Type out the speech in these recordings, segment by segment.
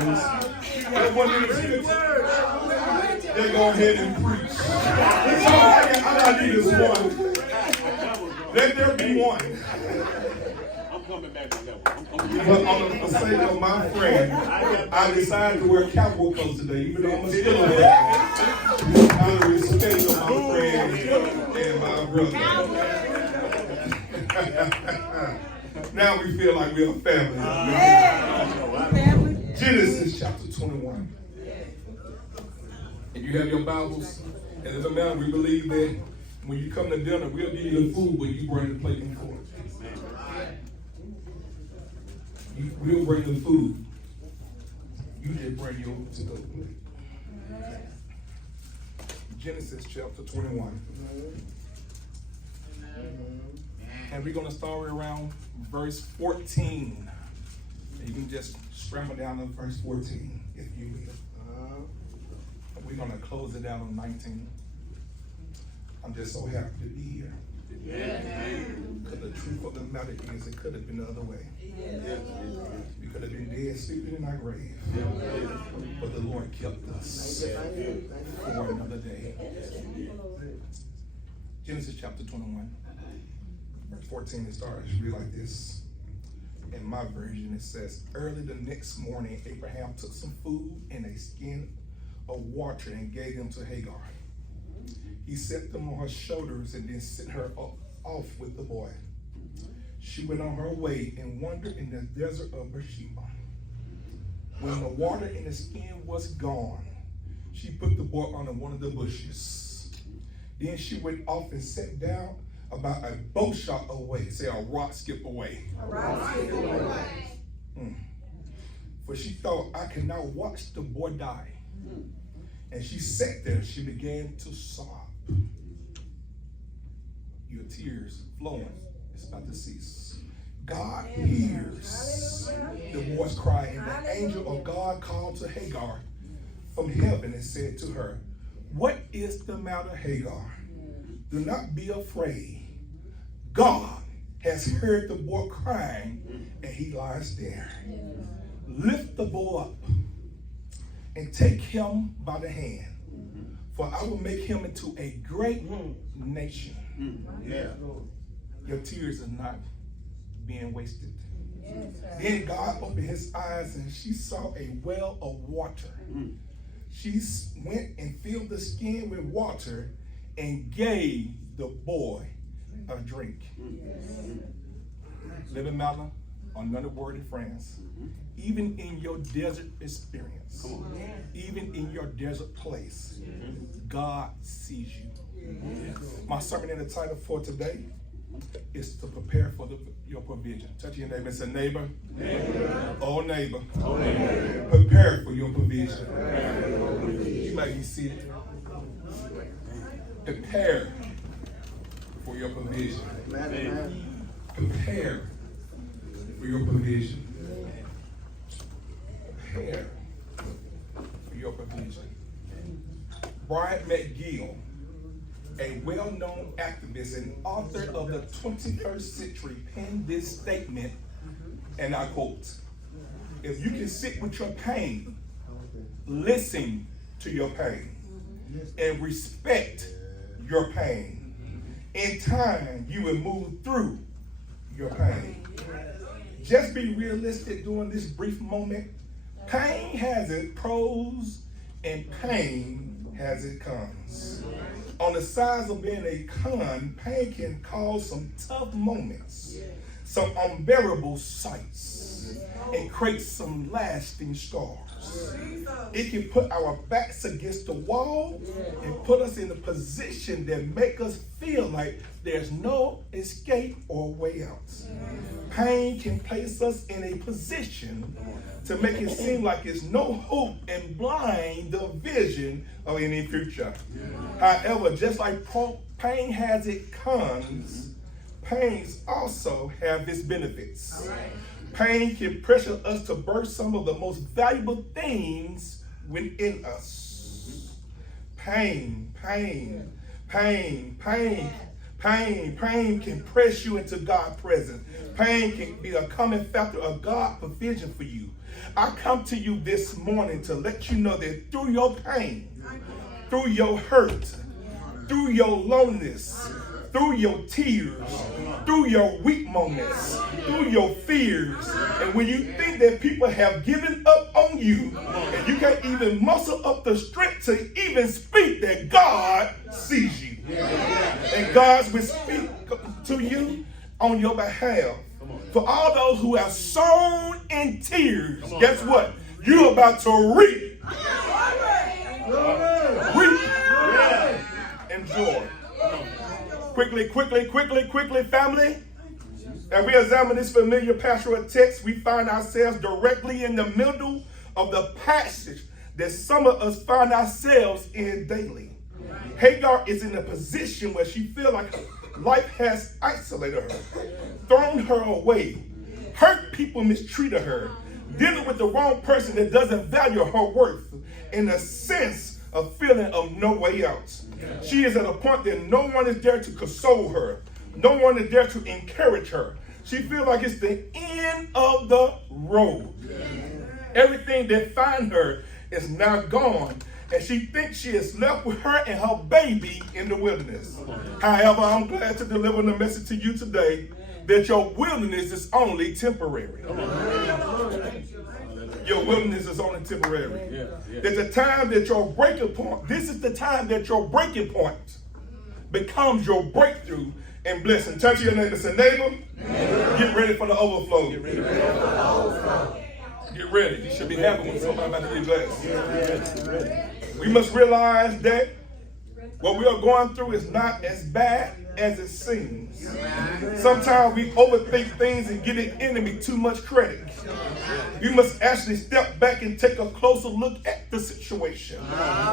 That one in the scripture. They go ahead and preach. So all I need is one. Let there be one. I'm coming back to that one. But on the sake of my friend, I decided to wear cowboy clothes today, even though I'm still a man. Out of respect of my friend and my brother. Now we feel like we're a family. Genesis chapter 21. And you have your Bibles. And as a man, we believe that when you come to dinner, we'll give you the food, but you bring the plate and fork. We'll bring the food. You just bring your to-go plate. Genesis chapter 21. And we're going to start around verse 14. And you can just scramble down to verse 14 if you will. We're going to close it out on 19. I'm just so happy to be here. Because the truth of the matter is, it could have been the other way. We could have been dead, sleeping in our grave. But the Lord kept us for another day. Genesis chapter 21, verse 14, it starts read like this. In my version, it says, early the next morning, Abraham took some food and a skin of water and gave them to Hagar. He set them on her shoulders and then sent her off with the boy. She went on her way and wandered in the desert of Beersheba. When the water in the skin was gone, she put the boy under one of the bushes. Then she went off and sat down about a bow shot away. Say a rock skip away. A rock skip away. For she thought, I cannot watch the boy die. And she sat there. She began to sob. Your tears flowing. It's about to cease. God hears the voice crying. And the angel of God called to Hagar from heaven and said to her, what is the matter, Hagar? Do not be afraid. God has heard the boy crying, and he lies there. Lift the boy up and take him by the hand, for I will make him into a great nation. Your tears are not being wasted. Then God opened his eyes and she saw a well of water. She went and filled the skin with water and gave the boy a drink. Living Madeline, another word in France. Even in your desert experience, even in your desert place, God sees you. My sermon in the title for today is to prepare for your provision. Touch your neighbor and say, neighbor, oh neighbor, prepare for your provision. You might be seated. Prepare for your provision. Prepare for your provision. Prepare for your provision. Brian McGill, a well-known activist and author of the 21st century, penned this statement, and I quote, if you can sit with your pain, listen to your pain, and respect your pain, in time you will move through your pain. Just be realistic during this brief moment. Pain has its pros and pain has its cons. On the sides of being a con, pain can cause some tough moments, some unbearable sights, and create some lasting scars. It can put our backs against the wall and put us in a position that make us feel like there's no escape or way out. Pain can place us in a position to make it seem like it's no hope and blind the vision of any future. However, just like pain has its cons, pains also have its benefits. Pain can pressure us to birth some of the most valuable things within us. Pain Pain can press you into God's presence. Pain can be a common factor of God's provision for you. I come to you this morning to let you know that through your pain, through your hurt, through your loneliness, through your tears, through your weak moments, through your fears, and when you think that people have given up on you, and you can't even muscle up the strength to even speak, that God sees you. And God will speak to you on your behalf. For all those who have sown in tears, guess what? You're about to reap. And joy. Quickly, family. As we examine this familiar pastoral text, we find ourselves directly in the middle of the passage that some of us find ourselves in daily. Hagar is in a position where she feels like life has isolated her, thrown her away, hurt people mistreated her, dealing with the wrong person that doesn't value her worth, in a sense of feeling of no way out. She is at a point that no one is there to console her. No one is there to encourage her. She feels like it's the end of the road. Everything that found her is now gone, and she thinks she is left with her and her baby in the wilderness. However, I'm glad to deliver the message to you today that your wilderness is only temporary. Your wilderness is only temporary. There's a time that your breaking point, this is the time that your breaking point becomes your breakthrough and blessing. Turn to your neighbor and say, neighbor, get ready for the overflow. Get ready. You should be happy when somebody about to get blessed. We must realize that what we are going through is not as bad as it seems. Sometimes we overthink things and give the enemy too much credit. We must actually step back and take a closer look at the situation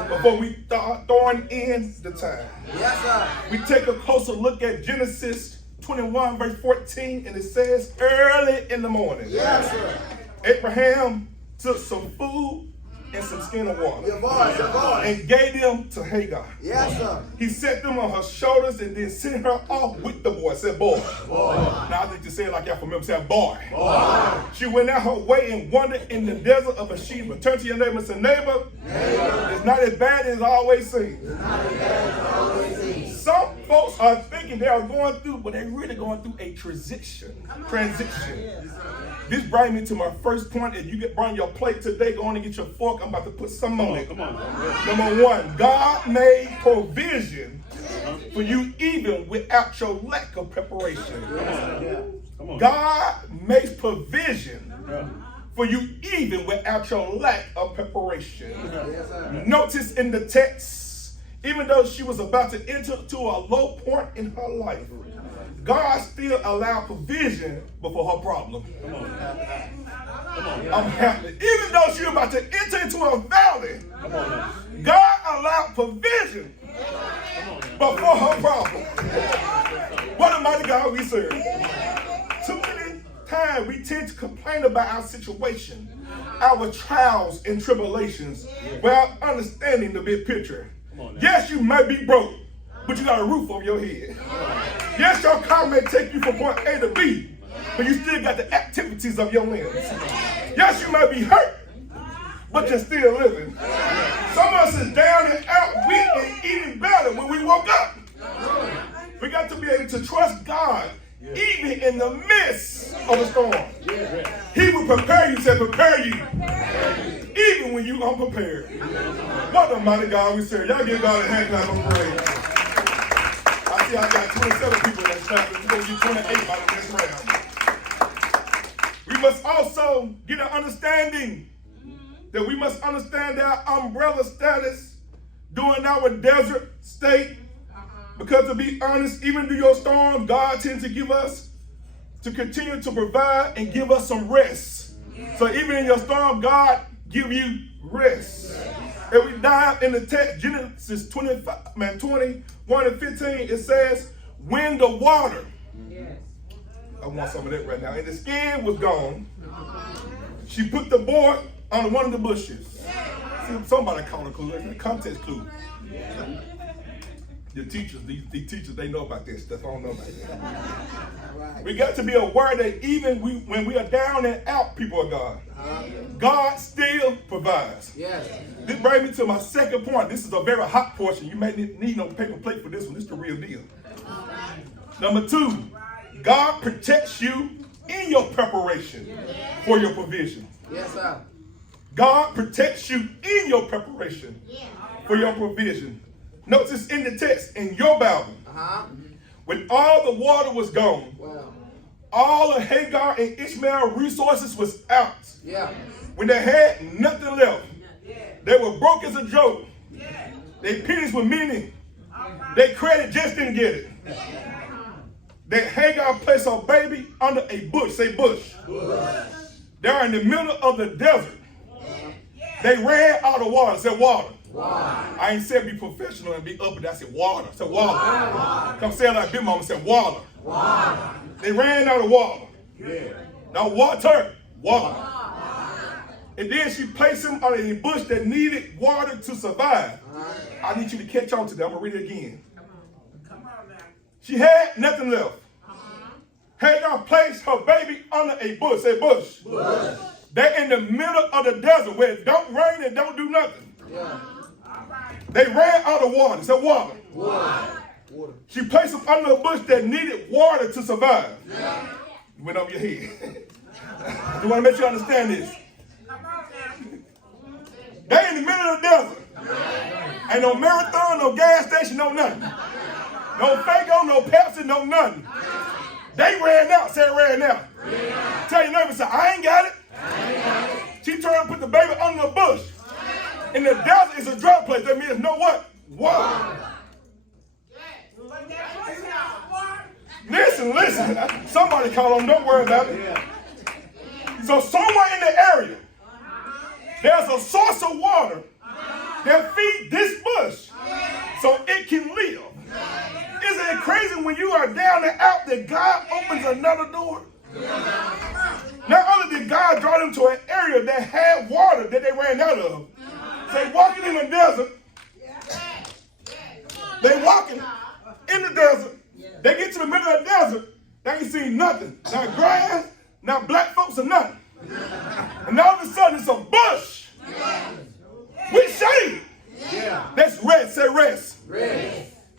before we start throwing in the time. Yes, sir. We take a closer look at Genesis 21 verse 14, and it says, early in the morning, yes, sir, Abraham took some food and some skin of water and gave them to Hagar. Yes, sir. He set them on her shoulders and then sent her off with the boy. Said, boy. Now I think to say it like y'all from him, said, boy. She went out her way and wandered in the desert of Bathsheba. Turn to your neighbor and say, neighbor, it's not as bad as it always seems. Some folks are thinking they are going through, but they're really going through a transition. This brings me to my first point. If you bring your plate today, go on and get your fork. I'm about to put some on it. Number one, God made provision for you even without your lack of preparation. God makes provision for you even without your lack of preparation. Notice in the text, even though she was about to enter to a low point in her life, God still allowed provision before her problem. I'm happy. Even though she was about to enter into a valley, God allowed provision before her problem. What a mighty God we serve. Too many times we tend to complain about our situation, our trials and tribulations, without understanding the big picture. Yes, you might be broke, but you got a roof over your head. Yes, your car may take you from point A to B, but you still got the activities of your limbs. Yes, you might be hurt, but you're still living. Some of us is down and out, weak and eating better when we woke up. We got to be able to trust God even in the midst of a storm. He will prepare you, said prepare you, even when you unprepared. What a mighty God we serve. Y'all give God a hand clap of praise. I see I got 27 people that's clapping. We're going to get 28 by the next round. We must also get an understanding that we must understand our umbrella status during our desert state. Because to be honest, even through your storm, God tends to give us, to continue to provide and give us some rest. So even in your storm, God give you rest. And we dive in the text, Genesis 21 and 15, it says, when the water, I want some of that right now, and the skin was gone, she put the boy on one of the bushes. See, somebody called a clue, it's a context clue. The teachers, these teachers, they know about this stuff. I don't know about that. We got to be aware that even when we are down and out, people of God, God still provides. Yes. This brings me to my second point. This is a very hot portion. You may need no paper plate for this one. This is the real deal. Number 2, God protects you in your preparation for your provision. Yes, sir. God protects you in your preparation for your provision. Notice in the text, in your Bible, when all the water was gone, Wow. all of Hagar and Ishmael resources was out. Yeah. When they had nothing left, they were broke as a joke. Their pennies were meaning. Their credit just didn't get it. That Hagar placed her baby under a bush. Say bush. They're in the middle of the desert. They ran out of water. Say water. I ain't said be professional and be uppity. I said water. Say water. Come say it like Big Mama said water. They ran out of water. Now water. And then she placed him under a bush that needed water to survive. I need you to catch on to that. I'm going to read it again. She had nothing left. Hagar placed her baby under a bush. Say bush. They're in the middle of the desert where it don't rain and don't do nothing. They ran out of water. Say water. She placed them under a bush that needed water to survive. Went over your head. I want to make sure you understand this. They in the middle of the desert. Ain't no Marathon, no gas station, no nothing. No Fago, no Pepsi, no nothing. They ran out. Say ran out. Tell your neighbor, say, I ain't got it. She turned and put the baby under the bush. In the desert, it's a dry place. That means no what? Water. Listen. Somebody call them. Don't worry about it. So somewhere in the area, there's a source of water that feeds this bush so it can live. Isn't it crazy when you are down and out that God opens another door? Not only did God draw them to an area that had water that they ran out of, they walking in the desert. They walking in the desert. They get to the middle of the desert. They ain't seen nothing. Not grass, not black folks or nothing. And all of a sudden it's a bush with shade. That's rest. Say rest.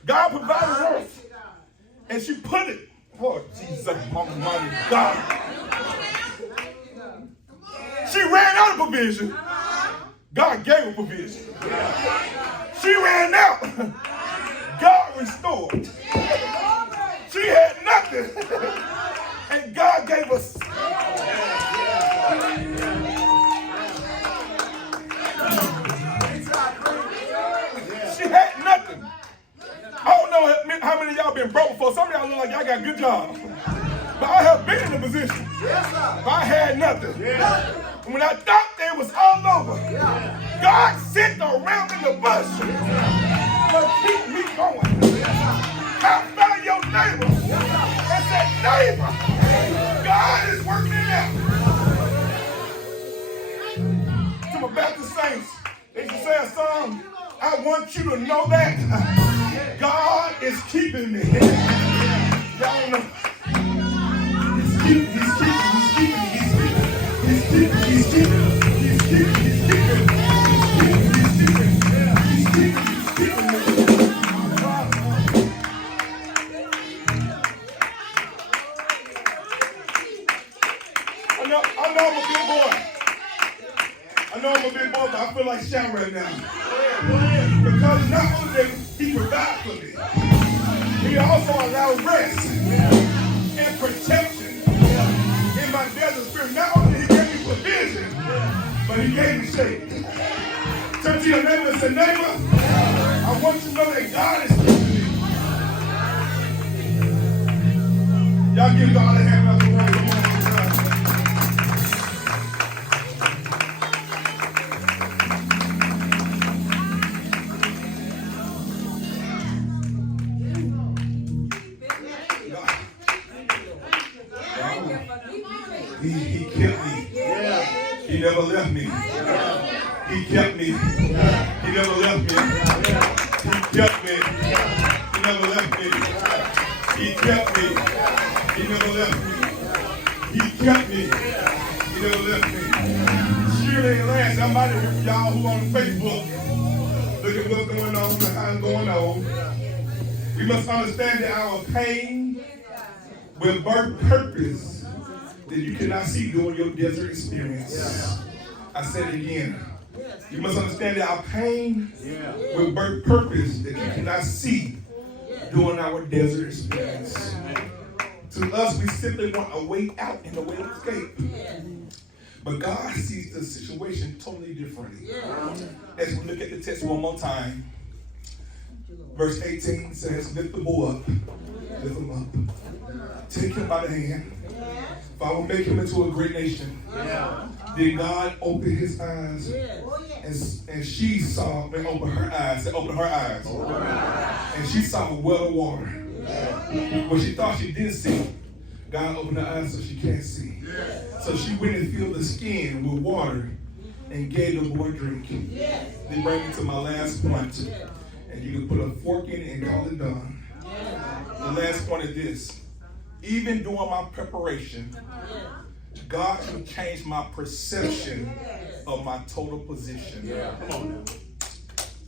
God provided rest. And she put it. Oh, Jesus, almighty God. She ran out of provision. God gave her provision. She ran out. God restored. She had nothing. And God gave us. She had nothing. I don't know how many of y'all been broke before. Some of y'all look like y'all got a good job. But I have been in a position. But I had nothing. And when I thought it was all over, God sent the ram in the bush to keep me going. I found your neighbor and said, neighbor, God is working it out. To my Baptist saints, they used to say a song, I want you to know that God is keeping me. Y'all know. He's keeping. I know I'm a big boy, but I feel like shouting right now. Because not only did he provide for me, he also allowed rest and protection in my desert spirit. Not only did he give me provision, but he gave me shade. Turn to your neighbor and say, neighbor, I want you to know that God is keeping me. Y'all give God a hand up the way. Come on. He kept me. He never left me. He kept me. He never left me. He kept me. somebody, y'all who on Facebook, look at what's going on and how it's going on. We must understand that our pain will birth purpose that you cannot see during your desert experience. I said it again. You must understand that our pain will birth purpose that you cannot see during our desert experience. To us, we simply want a way out and a way of escape. But God sees the situation totally differently. As we look at the text one more time, verse 18 says, lift the boy up, lift him up, take him by the hand, for I will make him into a great nation. Then God opened his eyes, and she saw, and opened her eyes, and she saw a well of water. What she thought she didn't see, God opened her eyes so she can't see. So she went and filled the skin with water and gave the boy drink. They bring me to my last point. And you can put a fork in it and call it done. The last point is this. Even during my preparation, God can change my perception of my total position. Come on now.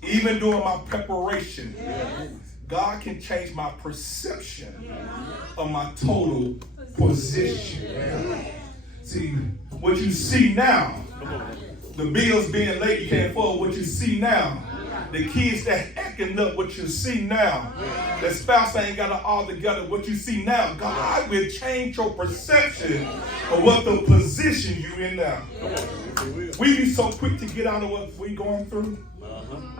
Even during my preparation, God can change my perception of my total position. See, what you see now, the bills being late, you can't afford what you see now. The kids that acting up, what you see now. The spouse ain't got it all together, what you see now. God will change your perception of what the position you in now. We be so quick to get out of what we going through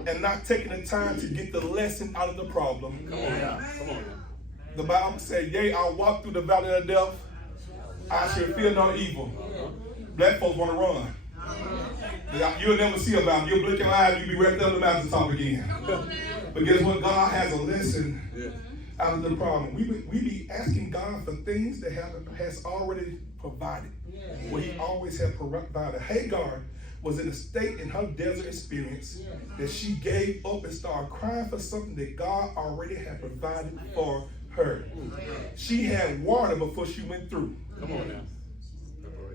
and not taking the time to get the lesson out of the problem. Come on now. Come on now. The Bible says, yea, I'll walk through the valley of death, I shall fear no evil. Black folks want to run. You'll never see about them. You'll blink your eyes, you'll be right there on the mountaintop again. But guess what? God has a lesson out of the problem. We be asking God for things that has already provided. What he always had provided. Hagar was in a state in her desert experience that she gave up and started crying for something that God already had provided for her. She had water before she went through. Come on now.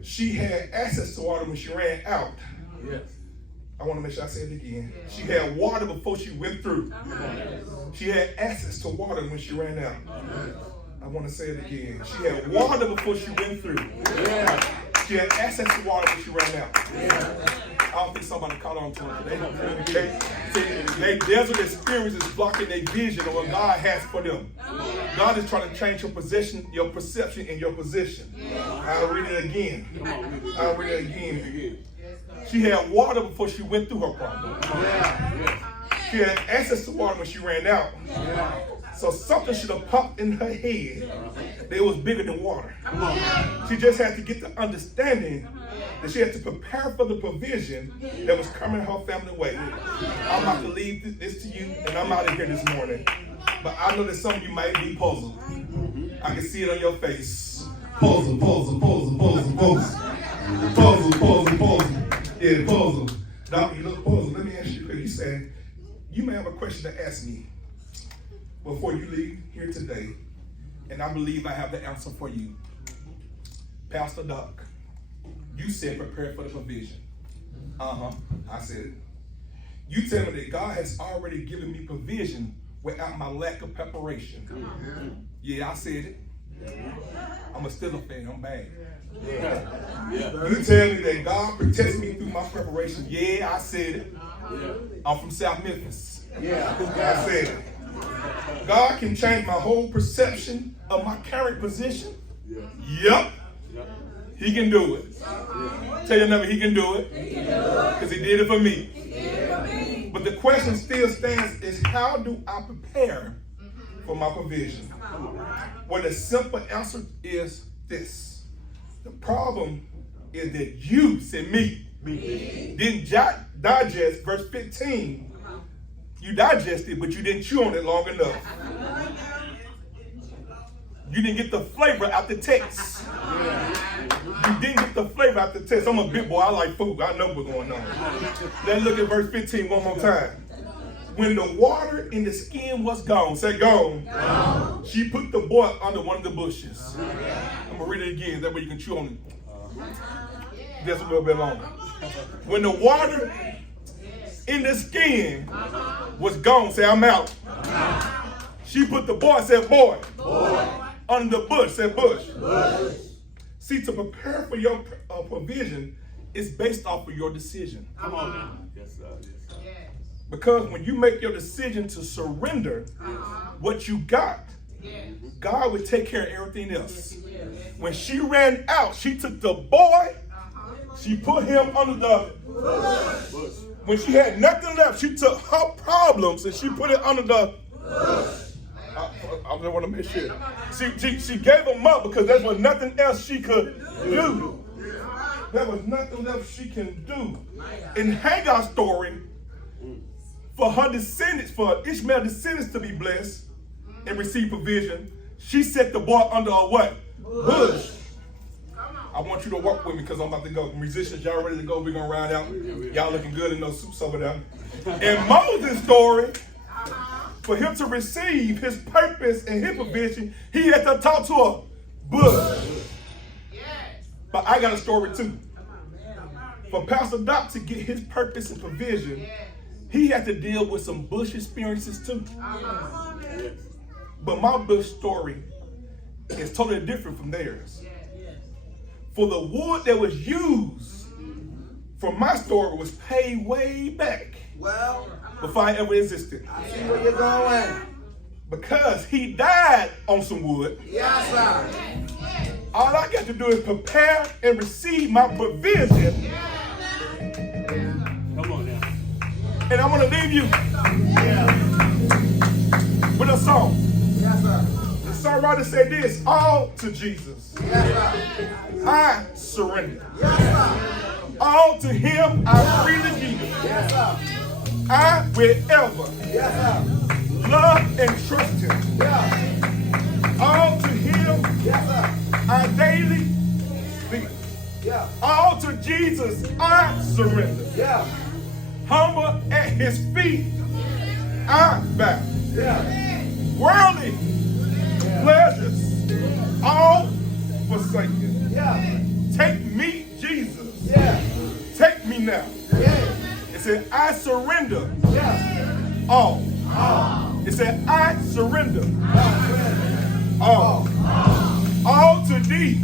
She had access to water when she ran out. Yes. I want to make sure I say it again. She had water before she went through. She had access to water when she ran out. I want to say it again. She had water before she went through. She had access to water when she ran out. I don't think somebody caught on to it. Their desert experience is blocking their vision of what God has for them. God is trying to change your position, your perception, and your position. I'll read it again. I'll read it again. She had water before she went through her problem. She had access to water when she ran out. So something should have popped in her head that it was bigger than water. She just had to get the understanding that she had to prepare for the provision that was coming her family way. I'm about to leave this to you, and I'm out of here this morning. But I know that some of you might be puzzled. I can see it on your face. Puzzle, puzzle, puzzle, puzzle, puzzle. Puzzle, puzzle, puzzle. Yeah, puzzle. Now, you look puzzled. Let me ask you, because you said, you may have a question to ask me before you leave here today, and I believe I have the answer for you. Pastor Doc, you said prepare for the provision. I said it. You tell me that God has already given me provision without my lack of preparation. Yeah, I said it. I'm a Steelers fan, I'm bad. You tell me that God protects me through my preparation. Yeah, I said it. I'm from South Memphis. I said it. God can change my whole perception of my current position. Yep. He can do it. Tell your neighbor, he can do it. Because he did it for me. But the question still stands is, how do I prepare for my provision? Well, the simple answer is this. The problem is that you, said me, didn't digest verse 15. You digested, but you didn't chew on it long enough. You didn't get the flavor out the text. You didn't get the flavor out the text. I'm a big boy. I like food. I know what's going on. Let's look at verse 15 one more time. When the water in the skin was gone, say gone, she put the boy under one of the bushes. I'm going to read it again. That way you can chew on it. Just a little bit longer. When the water in the skin was gone, say, I'm out. She put the boy, said, boy. Under the bush, said, bush. See, to prepare for your provision is based off of your decision. Come on now. Yes, sir. Yes, sir. Because when you make your decision to surrender what you got, God would take care of everything else. When she ran out, she took the boy, she put him under the Bush. when she had nothing left, she took her problems and she put it under the I just want to make sure. She gave them up because there was nothing else she could do. There was nothing else she can do. In Hagar's story, for her descendants, for Ishmael's descendants to be blessed and receive provision, she set the boy under a what? Bush. I want you to walk with me because I'm about to go. Musicians, y'all ready to go? We're going to ride out. Y'all looking good in those suits over there. In Moses' story, for him to receive his purpose and his provision, he had to talk to a bush. But I got a story too. For Pastor Doc to get his purpose and provision, he had to deal with some bush experiences too. But my bush story is totally different from theirs. For the wood that was used for my story was paid way back before I ever existed. I see where you're going. Because he died on some wood. Yes, sir. All I got to do is prepare and receive my provision. Come on now. And I want to leave you with a song. Yes, sir. The songwriter said this: all to Jesus Yes, sir. I surrender. Yes, sir. All to him I freely give. Yes, sir. I will ever Yes, sir. love and trust him. Yeah. All to him Yes, sir. I daily be. Yeah. All to Jesus I surrender. Yeah. Humble at his feet I bow. Yeah. Worldly pleasures all forsaken. Yeah. Take me, Jesus. Yeah. Take me now. Yeah. It said, I surrender Yeah. all. It said, I surrender all. All to thee,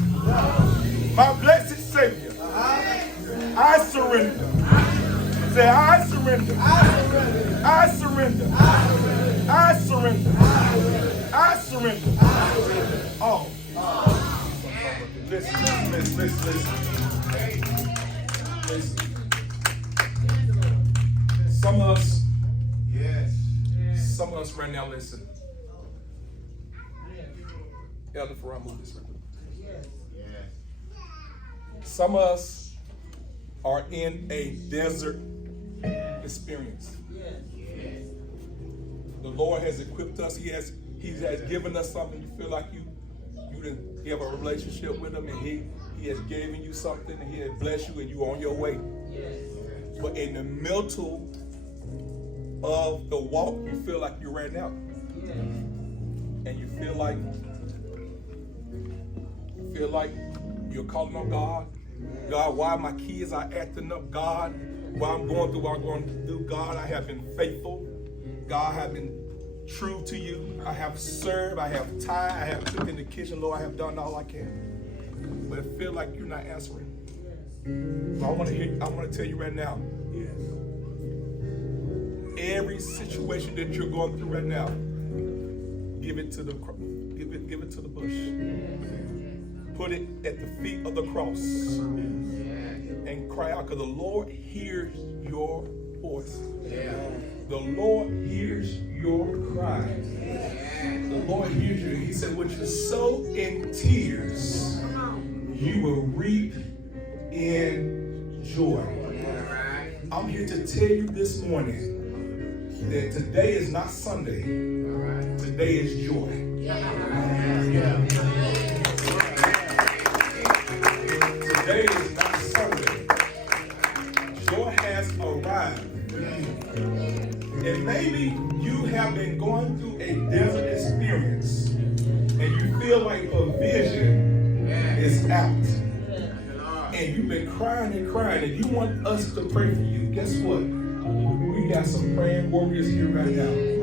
my blessed Savior. I surrender. Say, I surrender. I surrender. I surrender. I surrender. All. Listen. Some of us right now, listen. Elder Farrar, move this right. Some of us are in a desert experience. The Lord has equipped us. He has given us something. You feel like you have a relationship with him, and he has given you something, and he has blessed you, and you're on your way. But in the middle of the walk, you feel like you're right out. And you feel like you're calling on God. God, why my kids are acting up? God, why I'm going through what I'm going to do? God, I have been faithful. God, I have been true to you. I have served. I have tithe. I have cooked in the kitchen. Lord, I have done all I can. But I feel like you're not answering. So I want to tell you right now. Every situation that you're going through right now, give it to the bush. Put it at the feet of the cross and cry out, because the Lord hears your voice. The Lord hears your cry. The Lord hears you. He said, what you sow in tears, you will reap in joy. I'm here to tell you this morning that today is not Sunday. Today is joy. Today is not Sunday. Joy has arrived. And maybe you have been going through a desert experience and you feel like provision is out. And you've been crying and crying, and you want us to pray for you, guess what? We got some praying warriors here right now.